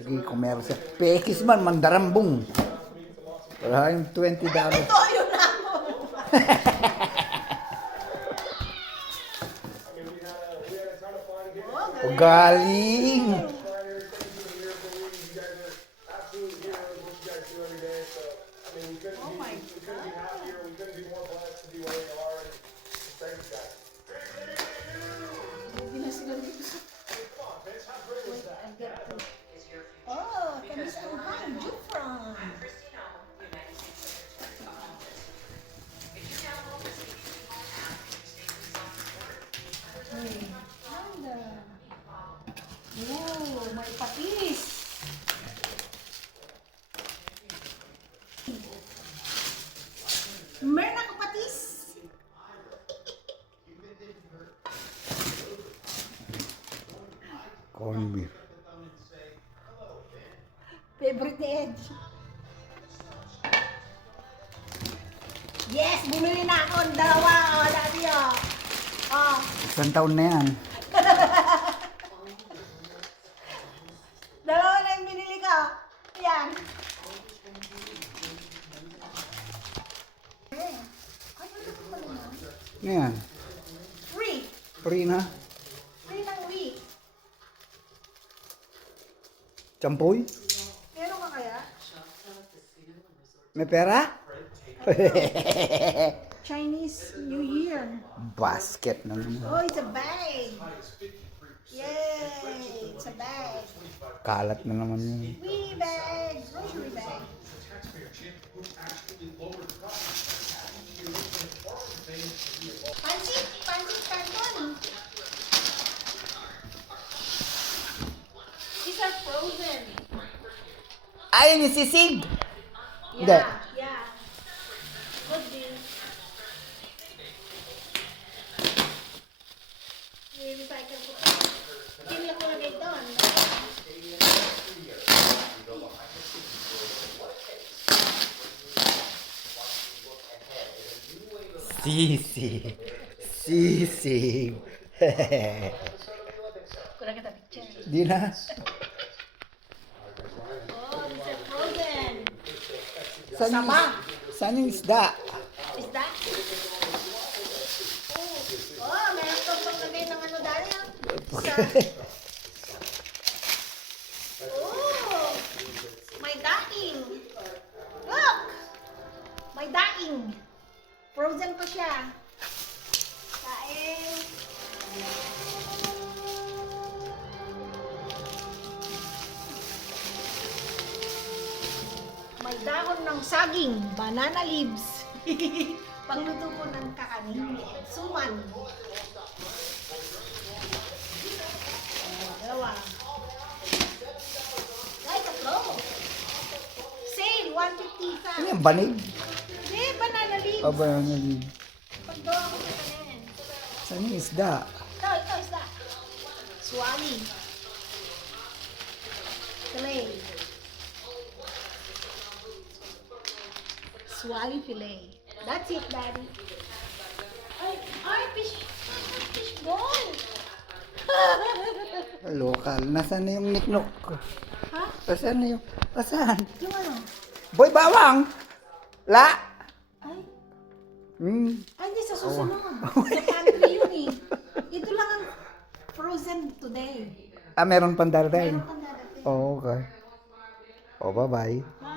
Sige, kung meron siya. PX man, mandarambong. Wala yung $20. Ito, yun na ako. O galing. Oh my God. Hindi na sila dito sa... Wait, I get to... Oh, kamis ang Han, Jufran. Hey, Handa. Oh, may patis. Meron ako patis. Corn beef. Favorite ni Edge. Yes, bumili na ako ng dalawa. O, dati o. O, Isang taon na yan. dalawa na yung binili ko. Ayan. Eh, ay, ano ko pala na? Ano yan? Free. Free na? Free ng week. Champoy? Meron ka kaya? May pera? Chinese New Year. Basket na naman. Oh, it's a bag. Yay! It's a bag. Kalat na naman yun. Wee bag. Grocery bag. Pansit! Pansit canton. These are frozen. Ayun yung sisig! Hindi. Yeah, yeah. Good deal. I-recycle ko. Hindi lang ko lagay doon. Sisig. Sisig. Kurang kita picture. Di na. Oh, these are frozen. Saan yung, Sama. saan yung isda? Is that? Oh, meron to pang lagay ng ano dali ah. Oh, may daing. Look! May daing. Frozen pa siya. Daing. May dahon ng saging, banana leaves. Pagluto ko ng kakanin, suman. Dalawa. Ay, tatlo. Sale, 150 ka. Ano yung banig? Hindi, banana leaves. O ba yung Pagdawa ko sa kanin. saan yung isda? Ito, isda. Swali. Filet. Swali filet. That's it, Daddy. Ay, fish ball. Local. Nasaan na yung niknok? Ha? Nasaan na yung... Nasaan? Yung ano? Boy bawang! La! Ay, Hmm. hindi sa susunod. Sa pantry yun eh. Ito lang ang frozen today. Ah, meron pang darating? Meron kang dadating. Oh, okay. Oh, bye-bye. Bye.